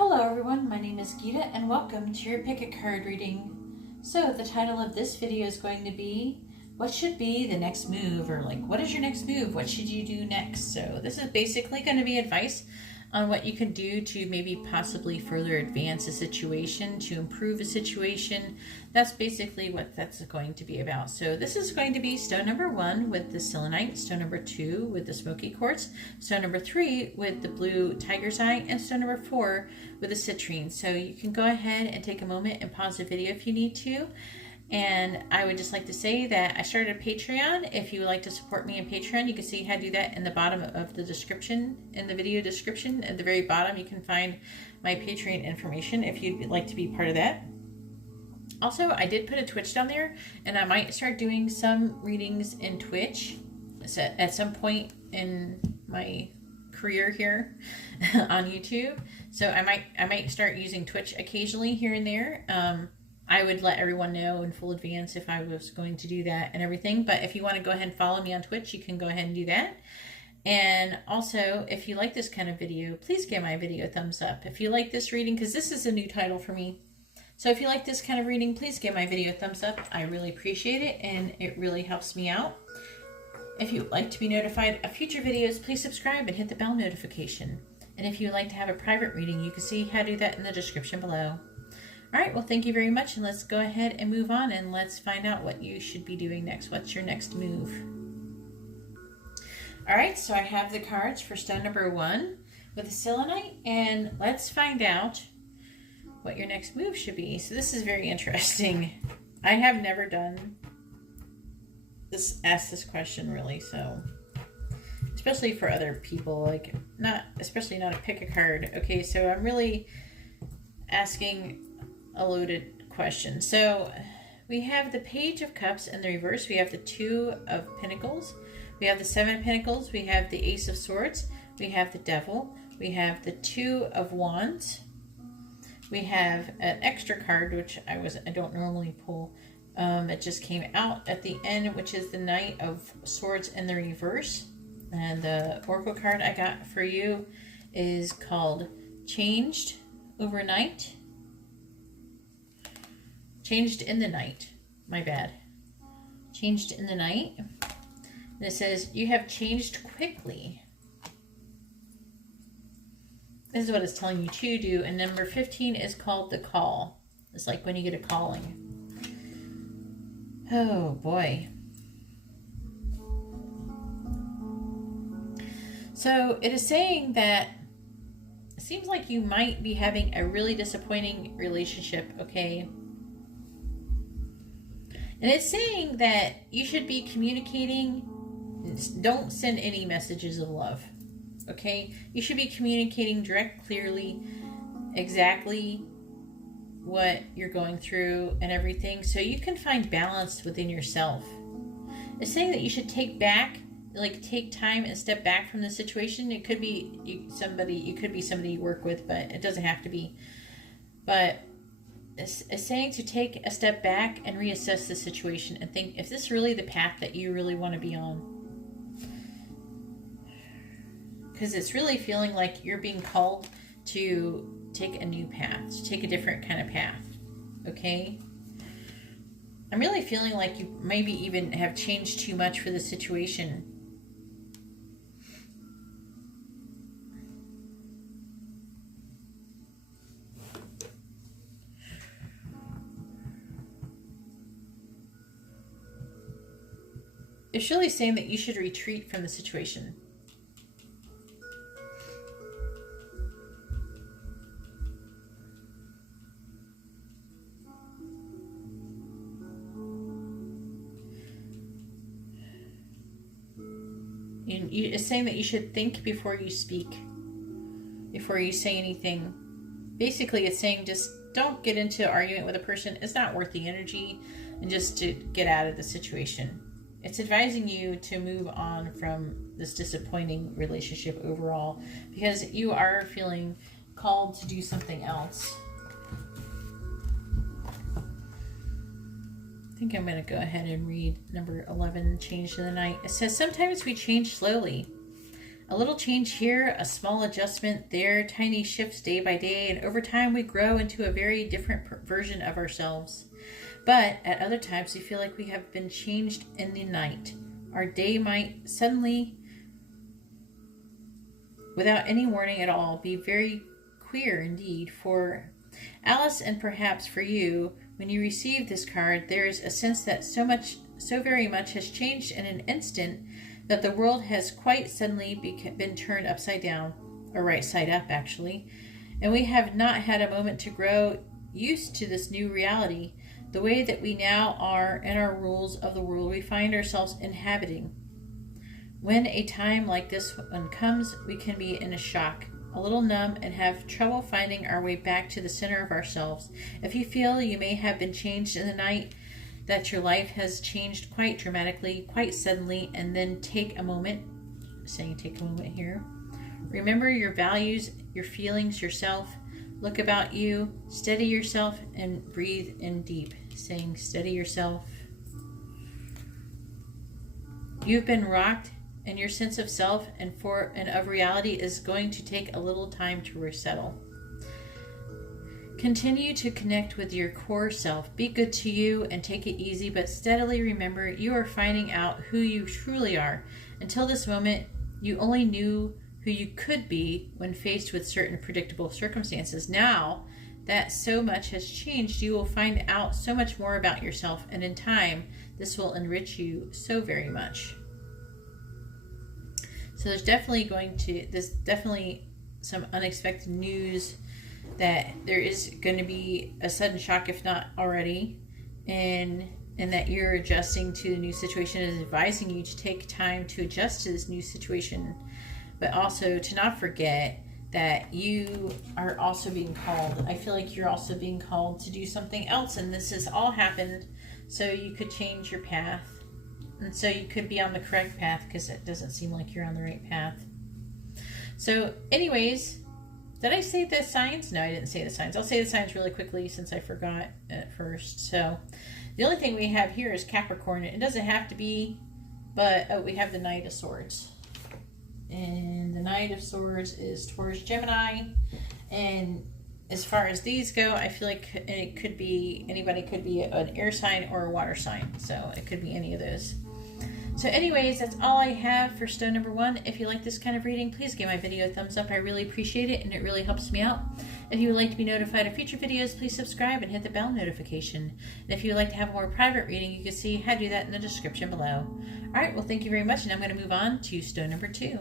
Hello everyone, my name is Geeta and welcome to your pick a card reading. So the title of this video is going to be, what should be the next move? Or like, what is your next move? What should you do next? So this is basically going to be advice on what you can do to maybe possibly further advance a situation, to improve a situation. That's basically what that's going to be about. So this is going to be stone number 1 with the selenite, stone number 2 with the smoky quartz, stone number 3 with the blue tiger's eye, and stone number 4 with the citrine. So you can go ahead and take a moment and pause the video if you need to. And I would just like to say that I started a Patreon. If you would like to support me in Patreon, you can see how to do that in the bottom of the description, in the video description. At the very bottom, you can find my Patreon information if you'd like to be part of that. Also, I did put a Twitch down there, and I might start doing some readings in Twitch at some point in my career here on YouTube. So I might start using Twitch occasionally here and there. I would let everyone know in full advance if I was going to do that and everything. But if you want to go ahead and follow me on Twitch, you can go ahead and do that. And also, if you like this kind of video, please give my video a thumbs up. If you like this reading, because this is a new title for me. So if you like this kind of reading, please give my video a thumbs up. I really appreciate it, and it really helps me out. If you would like to be notified of future videos, please subscribe and hit the bell notification. And if you would like to have a private reading, you can see how to do that in the description below. All right, well, thank you very much, and let's go ahead and move on, and let's find out what you should be doing next. What's your next move? All right, so I have the cards for stone number 1 with the selenite, and let's find out what your next move should be. So this is very interesting. I have never done asked this question really, so especially for other people, like especially not a pick a card. Okay, so I'm really asking a loaded question. So we have the Page of Cups in the reverse. We have the 2 of Pentacles. We have the 7 of Pentacles. We have the Ace of Swords. We have the Devil. We have the 2 of Wands. We have an extra card, which I don't normally pull. It just came out at the end, which is the Knight of Swords in the reverse. And the Oracle card I got for you is called Changed Overnight. Changed in the night. My bad. Changed in the night. And it says, you have changed quickly. This is what it's telling you to do. And number 15 is called the call. It's like when you get a calling. Oh boy. So it is saying that it seems like you might be having a really disappointing relationship, okay? And it's saying that you should be communicating. Don't send any messages of love, okay? You should be communicating direct, clearly, exactly what you're going through and everything, so you can find balance within yourself. It's saying that you should take time and step back from the situation. It could be somebody you work with, but it doesn't have to be. But it's saying to take a step back and reassess the situation and think, is this really the path that you really want to be on? Because it's really feeling like you're being called to take a new path, to take a different kind of path, okay? I'm really feeling like you maybe even have changed too much for the situation. It's really saying that you should retreat from the situation. It's saying that you should think before you speak, before you say anything. Basically, it's saying just don't get into an argument with a person. It's not worth the energy, and just to get out of the situation. It's advising you to move on from this disappointing relationship overall, because you are feeling called to do something else. I think I'm going to go ahead and read number 11, Change in the Night. It says, sometimes we change slowly. A little change here, a small adjustment there, tiny shifts day by day, and over time we grow into a very different version of ourselves. But at other times we feel like we have been changed in the night. Our day might suddenly, without any warning at all, be very queer indeed. For Alice, and perhaps for you, when you receive this card, there is a sense that so very much has changed in an instant that the world has quite suddenly been turned upside down, or right side up actually, and we have not had a moment to grow used to this new reality, the way that we now are in our rules of the world we find ourselves inhabiting. When a time like this one comes, we can be in a shock, a little numb, and have trouble finding our way back to the center of ourselves. If you feel you may have been changed in the night, that your life has changed quite dramatically, quite suddenly, and then take a moment here. Remember your values, your feelings, yourself. Look about you, steady yourself, and breathe in deep, saying steady yourself. You've been rocked, and your sense of self and of reality is going to take a little time to resettle. Continue to connect with your core self. Be good to you and take it easy, but steadily remember you are finding out who you truly are. Until this moment, you only knew who you could be when faced with certain predictable circumstances. Now that so much has changed, you will find out so much more about yourself, and in time, this will enrich you so very much. So there's definitely some unexpected news, that there is going to be a sudden shock, if not already, and that you're adjusting to the new situation, and advising you to take time to adjust to this new situation, but also to not forget that you are also being called. I feel like you're also being called to do something else, and this has all happened so you could change your path, and so you could be on the correct path, because it doesn't seem like you're on the right path. So anyways, did I say the signs? No, I didn't say the signs. I'll say the signs really quickly since I forgot at first. So the only thing we have here is Capricorn. It doesn't have to be, but we have the Knight of Swords. And the Knight of Swords is Taurus, Gemini. And as far as these go, I feel like it could be, anybody could be an air sign or a water sign. So it could be any of those. So anyways, that's all I have for stone number 1. If you like this kind of reading, please give my video a thumbs up. I really appreciate it, and it really helps me out. If you would like to be notified of future videos, please subscribe and hit the bell notification. And if you would like to have a more private reading, you can see how to do that in the description below. Alright, well thank you very much, and I'm going to move on to stone number 2.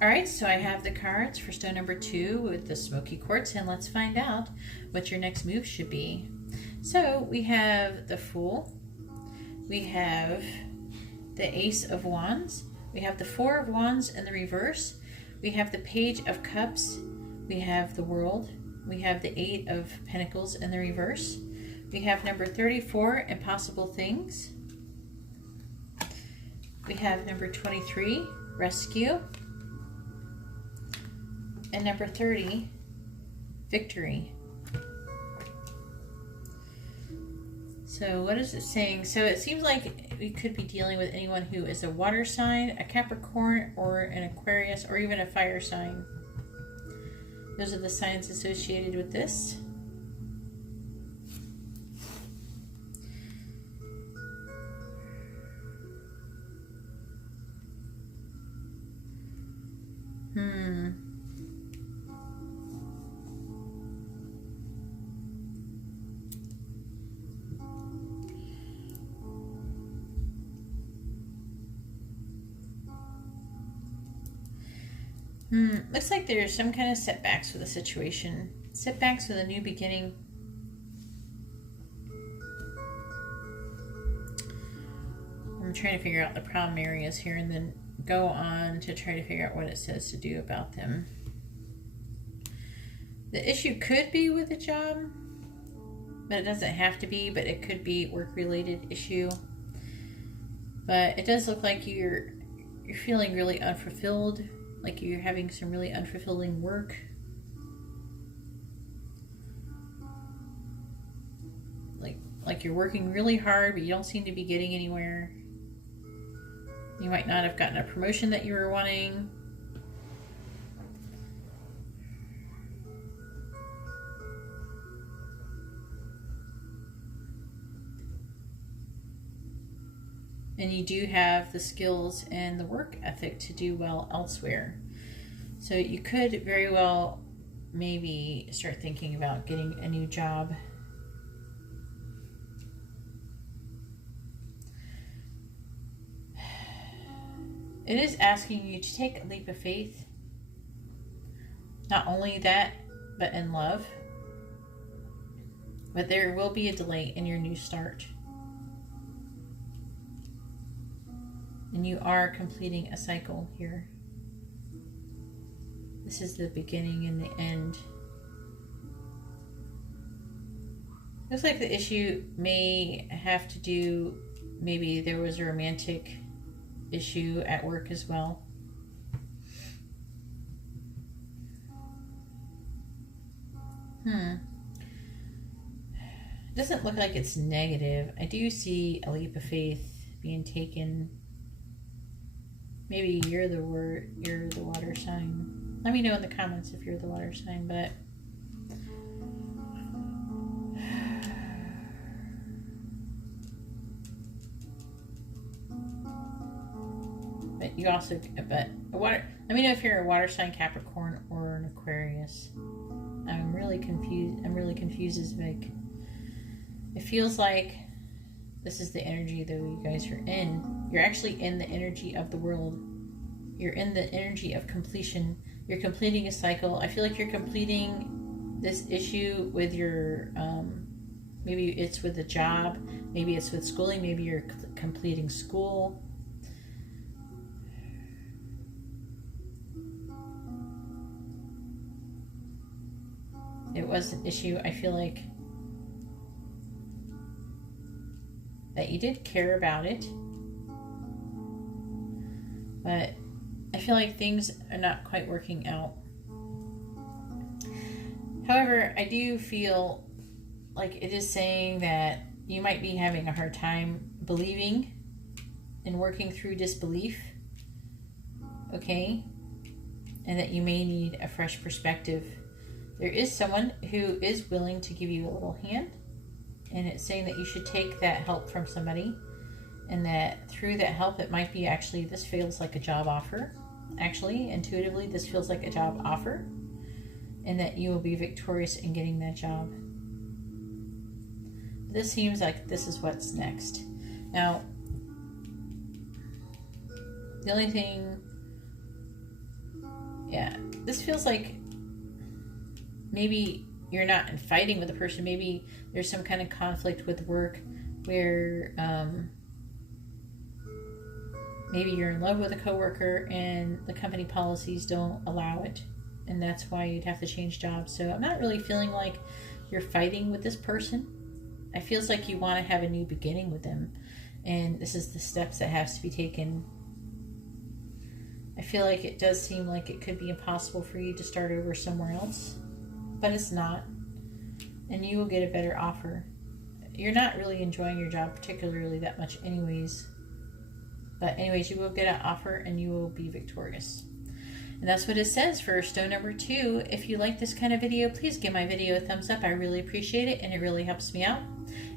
Alright, so I have the cards for stone number 2 with the smoky quartz, and let's find out what your next move should be. So we have the Fool, we have the Ace of Wands, we have the Four of Wands in the reverse, we have the Page of Cups, we have the World, we have the Eight of Pentacles in the reverse, we have number 34, Impossible Things, we have number 23, Rescue, and number 30, Victory. So what is it saying? So it seems like we could be dealing with anyone who is a water sign, a Capricorn, or an Aquarius, or even a fire sign. Those are the signs associated with this. Looks like there's some kind of setbacks with the situation. Setbacks with a new beginning. I'm trying to figure out the problem areas here and then go on to try to figure out what it says to do about them. The issue could be with a job, but it doesn't have to be, but it could be work-related issue. But it does look like you're feeling really unfulfilled. Like you're having some really unfulfilling work. Like you're working really hard, but you don't seem to be getting anywhere. You might not have gotten a promotion that you were wanting. And you do have the skills and the work ethic to do well elsewhere. So you could very well maybe start thinking about getting a new job. It is asking you to take a leap of faith. Not only that, but in love. But there will be a delay in your new start. And you are completing a cycle here. This is the beginning and the end. Looks like the issue may have to do, maybe there was a romantic issue at work as well. Doesn't look like it's negative. I do see a leap of faith being taken. Maybe you're the water sign. Let me know in the comments if you're the water sign, but you also, but water, let me know if you're a water sign, Capricorn, or an Aquarius. I'm really confused as like, it feels like this is the energy that you guys are in. You're actually in the energy of the world. You're in the energy of completion. You're completing a cycle. I feel like you're completing this issue with your, maybe it's with a job, maybe it's with schooling, maybe you're completing school. It was an issue, I feel like, that you did care about it, but I feel like things are not quite working out. However, I do feel like it is saying that you might be having a hard time believing and working through disbelief, okay? And that you may need a fresh perspective. There is someone who is willing to give you a little hand, and it's saying that you should take that help from somebody, and that through that help, it might be actually, this feels like a job offer. Actually, intuitively, this feels like a job offer, and that you will be victorious in getting that job. This seems like this is what's next. Now, the only thing, yeah, this feels like maybe you're not fighting with the person. Maybe there's some kind of conflict with work where maybe you're in love with a coworker and the company policies don't allow it, and that's why you'd have to change jobs. So I'm not really feeling like you're fighting with this person. It feels like you want to have a new beginning with them, and this is the steps that has to be taken. I feel like it does seem like it could be impossible for you to start over somewhere else, but it's not, and you will get a better offer. You're not really enjoying your job particularly that much anyways, but anyways, you will get an offer and you will be victorious. And that's what it says for stone number 2. If you like this kind of video, please give my video a thumbs up. I really appreciate it, and it really helps me out.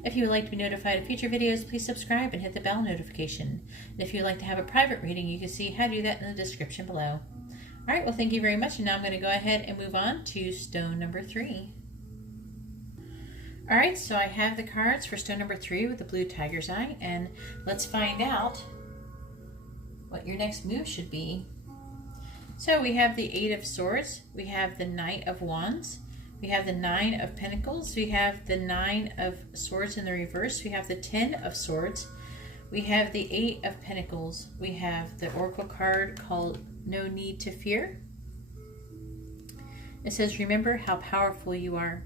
If you would like to be notified of future videos, please subscribe and hit the bell notification. And if you'd like to have a private reading, you can see how to do that in the description below. All right, well, thank you very much. And now I'm going to go ahead and move on to stone number 3. All right, so I have the cards for stone number 3 with the blue tiger's eye, and let's find out what your next move should be. So we have the 8 of Swords, we have the Knight of Wands, we have the 9 of Pentacles, we have the 9 of Swords in the reverse, we have the 10 of Swords, we have the 8 of Pentacles, we have the Oracle card called No Need to Fear. It says, remember how powerful you are.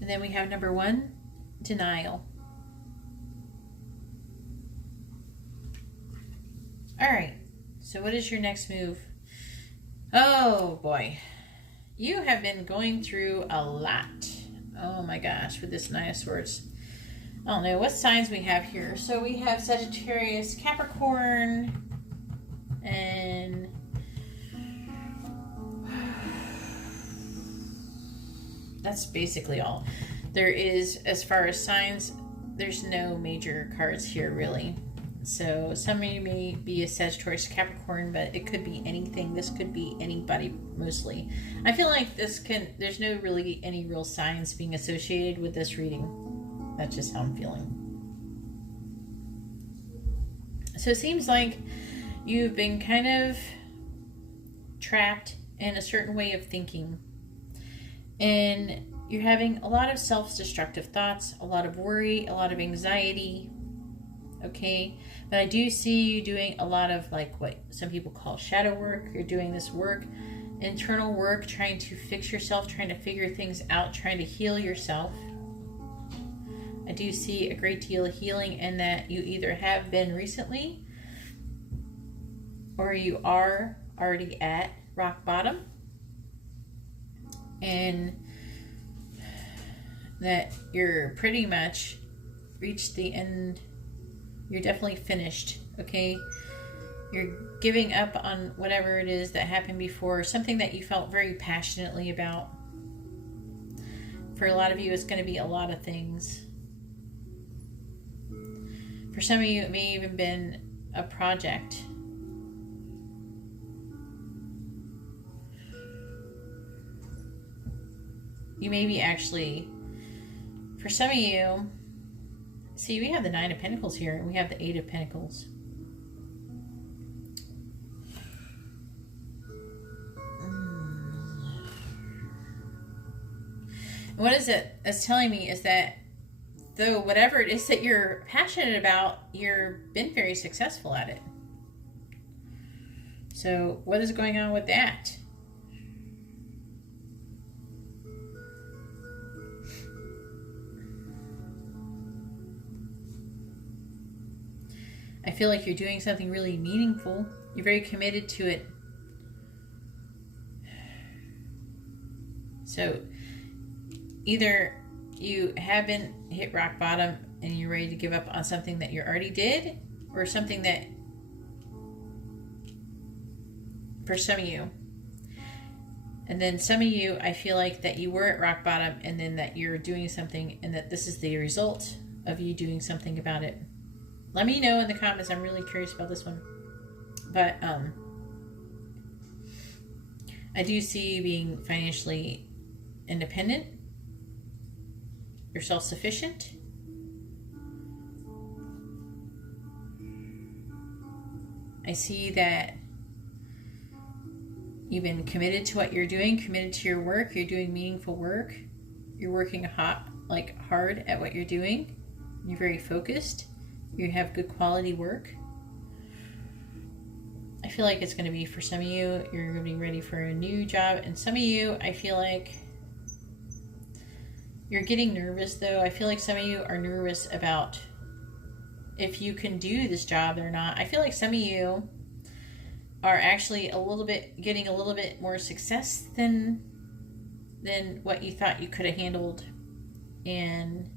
And then we have number 1, Denial. All right, so what is your next move? Oh boy, you have been going through a lot. Oh my gosh, with this 9 of Swords. I don't know what signs we have here. So we have Sagittarius, Capricorn, and that's basically all there is as far as signs there's no major cards here really. So some of you may be a Sagittarius, Capricorn, but it could be anything. This could be anybody mostly. I feel like there's no really any real signs being associated with this reading. That's just how I'm feeling. So it seems like you've been kind of trapped in a certain way of thinking. And you're having a lot of self-destructive thoughts, a lot of worry, a lot of anxiety. Okay, but I do see you doing a lot of like what some people call shadow work. You're doing this work, internal work, trying to fix yourself, trying to figure things out, trying to heal yourself. I do see a great deal of healing in that you either have been recently or you are already at rock bottom, and that you're pretty much reached the end. You're definitely finished, okay? You're giving up on whatever it is that happened before, something that you felt very passionately about. For a lot of you, it's going to be a lot of things. For some of you, it may even been a project. You may be actually, for some of you, see, we have the Nine of Pentacles here, and we have the Eight of Pentacles. What is it that's telling me is that though whatever it is that you're passionate about, you've been very successful at it. So what is going on with that? I feel like you're doing something really meaningful. You're very committed to it. So either you haven't hit rock bottom and you're ready to give up on something that you already did, or something that, for some of you, and then some of you, I feel like that you were at rock bottom and then that you're doing something and that this is the result of you doing something about it. Let me know in the comments. I'm really curious about this one. But I do see you being financially independent. You're self-sufficient. I see that you've been committed to what you're doing, committed to your work. You're doing meaningful work. You're working hard at what you're doing. You're very focused. You have good quality work. I feel like it's going to be, for some of you, you're going to be ready for a new job. And some of you, I feel like you're getting nervous though. I feel like some of you are nervous about if you can do this job or not. I feel like some of you are actually getting a little bit more success than what you thought you could have handled. And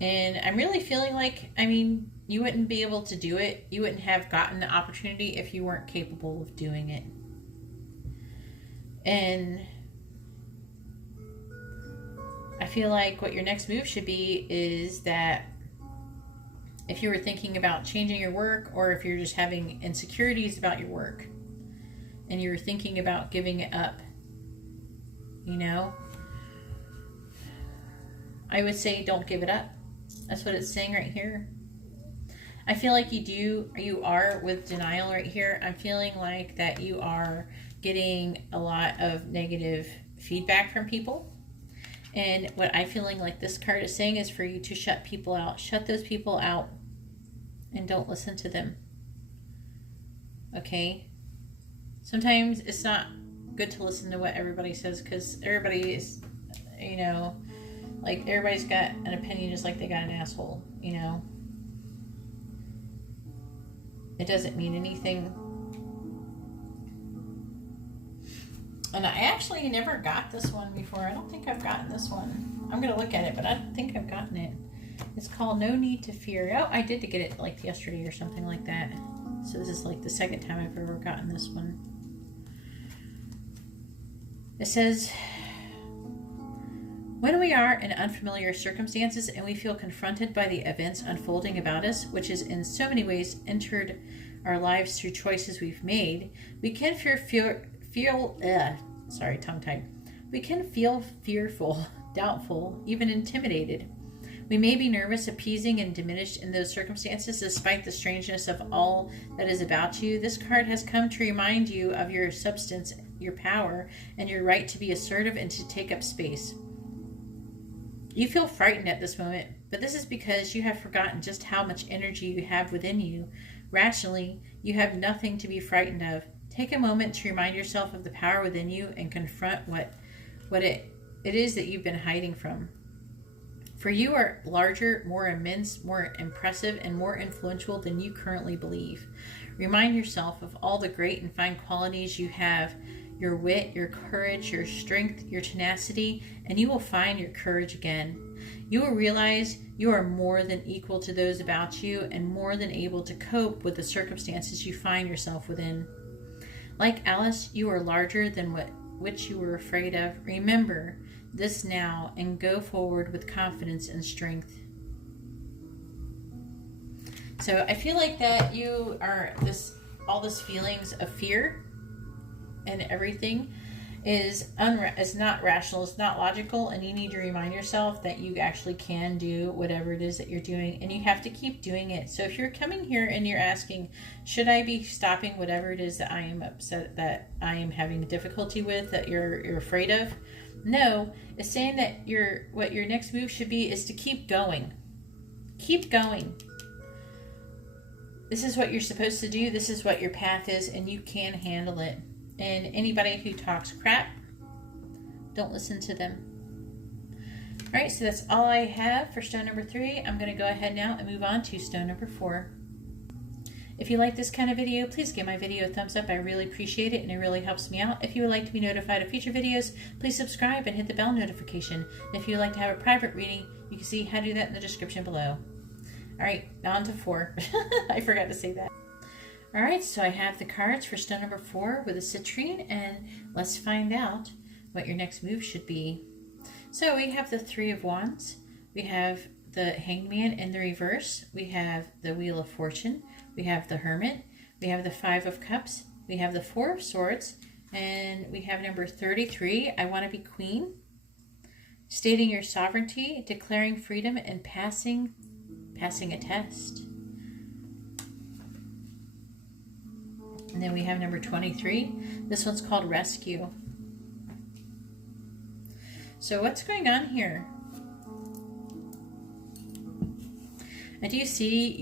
I'm really feeling like, you wouldn't be able to do it. You wouldn't have gotten the opportunity if you weren't capable of doing it. And I feel like what your next move should be is that if you were thinking about changing your work, or if you're just having insecurities about your work and you were thinking about giving it up, I would say don't give it up. That's what it's saying right here. I feel like you are with denial right here. I'm feeling like that you are getting a lot of negative feedback from people. And what I'm feeling like this card is saying is for you to shut people out. Shut those people out and don't listen to them. Okay? Sometimes it's not good to listen to what everybody says, because everybody is, everybody's got an opinion just like they got an asshole, It doesn't mean anything. And I actually never got this one before. I don't think I've gotten this one. I'm going to look at it, but I don't think I've gotten it. It's called No Need to Fear. Oh, I did get it like yesterday or something like that. So this is like the second time I've ever gotten this one. It says, When we are in unfamiliar circumstances and we feel confronted by the events unfolding about us, which has in so many ways entered our lives through choices we've made, we can We can feel fearful, doubtful, even intimidated. We may be nervous, appeasing, and diminished in those circumstances despite the strangeness of all that is about you. This card has come to remind you of your substance, your power, and your right to be assertive and to take up space. You feel frightened at this moment, but this is because you have forgotten just how much energy you have within you. Rationally, you have nothing to be frightened of. Take a moment to remind yourself of the power within you and confront what it is that you've been hiding from. For you are larger, more immense, more impressive, and more influential than you currently believe. Remind yourself of all the great and fine qualities you have, your wit, your courage, your strength, your tenacity, and you will find your courage again. You will realize you are more than equal to those about you and more than able to cope with the circumstances you find yourself within. Like Alice, you are larger than which you were afraid of. Remember this now and go forward with confidence and strength. So I feel like that you are all this feelings of fear and everything is not rational, it's not logical, and you need to remind yourself that you actually can do whatever it is that you're doing, and you have to keep doing it. So if you're coming here and you're asking, should I be stopping whatever it is that I am upset, that I am having difficulty with, that you're afraid of? No, it's saying that what your next move should be is to keep going. Keep going. This is what you're supposed to do. This is what your path is, and you can handle it. And anybody who talks crap, don't listen to them. All right, so that's all I have for stone number 3. I'm going to go ahead now and move on to stone number 4. If you like this kind of video, please give my video a thumbs up. I really appreciate it, and it really helps me out. If you would like to be notified of future videos, please subscribe and hit the bell notification. And if you would like to have a private reading, you can see how to do that in the description below. All right, now on to 4. I forgot to say that. All right, so I have the cards for stone number 4 with a citrine, and let's find out what your next move should be. So we have the 3 of Wands, we have the Hanged Man in the reverse, we have the Wheel of Fortune, we have the Hermit, we have the 5 of Cups, we have the 4 of Swords, and we have number 33, I want to be queen, stating your sovereignty, declaring freedom, and passing a test. And then we have number 23. This one's called Rescue. So what's going on here? I do see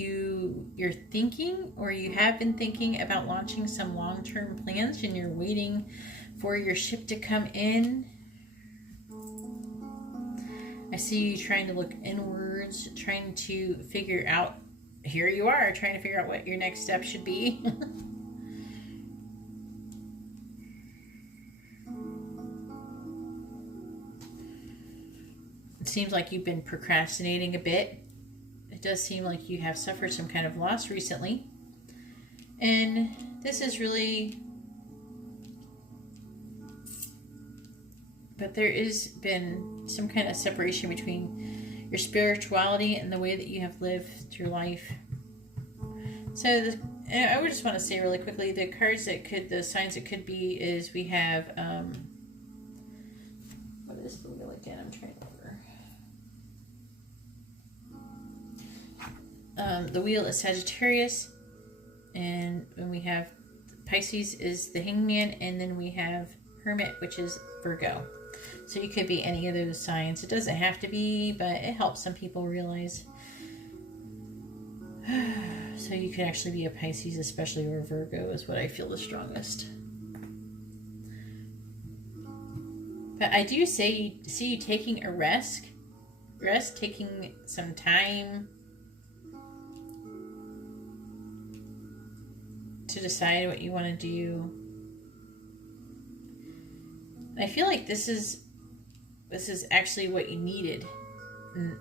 you're thinking, or you have been thinking about launching some long-term plans, and you're waiting for your ship to come in. I see you trying to look inwards, trying to figure out, here you are, trying to figure out what your next step should be. It seems like you've been procrastinating a bit. It does seem like you have suffered some kind of loss recently. And this is really... But there has been some kind of separation between your spirituality and the way that you have lived your life. So I would just want to say really quickly, the cards that could, the signs it could be is we have, what is the wheel again? I'm trying to remember. The wheel is Sagittarius, and when we have Pisces is the Hangman, and then we have Hermit, which is Virgo. So you could be any of those signs. It doesn't have to be, but it helps some people realize. So you could actually be a Pisces, especially, or Virgo is what I feel the strongest. But I do see you taking a rest, taking some time to decide what you want to do. I feel like this is actually what you needed. And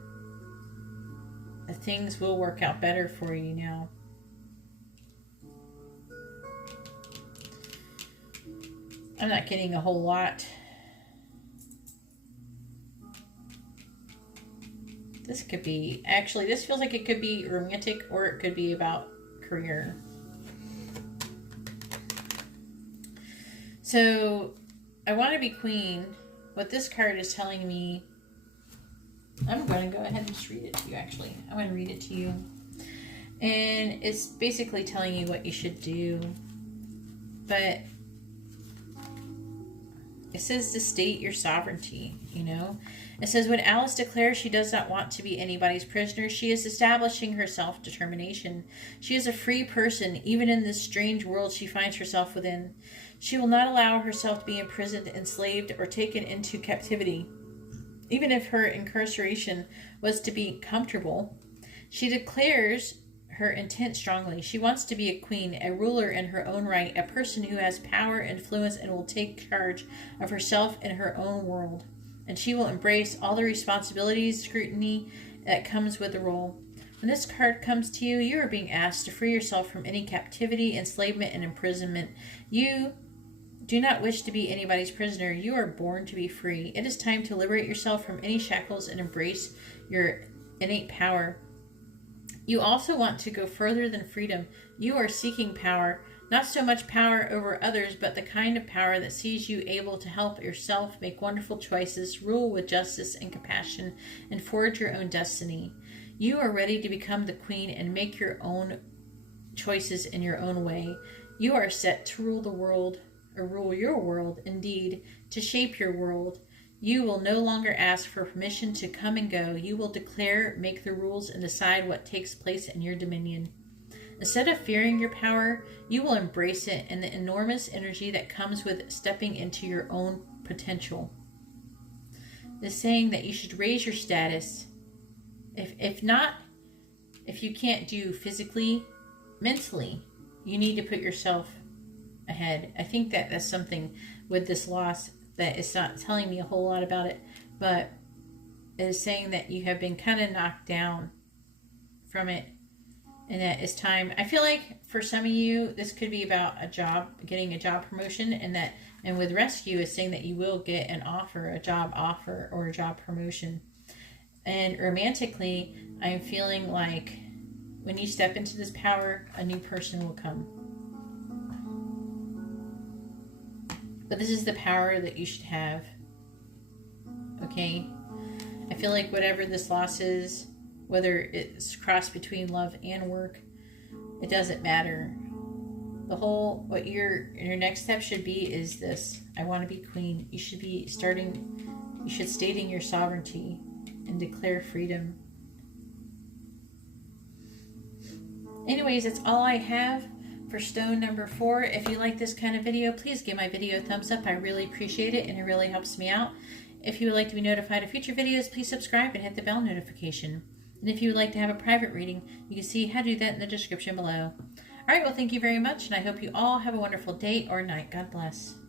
things will work out better for you now. I'm not getting a whole lot. This could be, actually, this feels like it could be romantic or it could be about career. So, I want to be queen. What this card is telling me, I'm going to go ahead and just read it to you, actually. I'm going to read it to you. And it's basically telling you what you should do. But it says to state your sovereignty, you know. It says, when Alice declares she does not want to be anybody's prisoner, she is establishing her self-determination. She is a free person, even in this strange world she finds herself within. She will not allow herself to be imprisoned, enslaved, or taken into captivity. Even if her incarceration was to be comfortable, she declares her intent strongly. She wants to be a queen, a ruler in her own right, a person who has power, influence, and will take charge of herself and her own world. And she will embrace all the responsibilities, scrutiny that comes with the role. When this card comes to you, you are being asked to free yourself from any captivity, enslavement, and imprisonment. You do not wish to be anybody's prisoner. You are born to be free. It is time to liberate yourself from any shackles and embrace your innate power. You also want to go further than freedom. You are seeking power, not so much power over others, but the kind of power that sees you able to help yourself make wonderful choices, rule with justice and compassion, and forge your own destiny. You are ready to become the queen and make your own choices in your own way. You are set to rule the world, or rule your world, indeed, to shape your world. You will no longer ask for permission to come and go. You will declare, make the rules, and decide what takes place in your dominion. Instead of fearing your power, you will embrace it and the enormous energy that comes with stepping into your own potential. It's saying that you should raise your status. If you can't do physically, mentally, you need to put yourself ahead. I think that that's something with this loss that it's not telling me a whole lot about it, but it is saying that you have been kind of knocked down from it, and that it's time. I feel like for some of you, this could be about a job, getting a job promotion, and with rescue, it's saying that you will get an offer, a job offer, or a job promotion. And romantically, I'm feeling like when you step into this power, a new person will come. But this is the power that you should have. Okay? I feel like whatever this loss is, whether it's crossed between love and work, it doesn't matter. What your next step should be is this. I want to be queen. You should stating your sovereignty and declare freedom. Anyways, that's all I have for stone number 4. If you like this kind of video, please give my video a thumbs up. I really appreciate it, and it really helps me out. If you would like to be notified of future videos, please subscribe and hit the bell notification. And if you would like to have a private reading, you can see how to do that in the description below. Alright, well, thank you very much, and I hope you all have a wonderful day or night. God bless.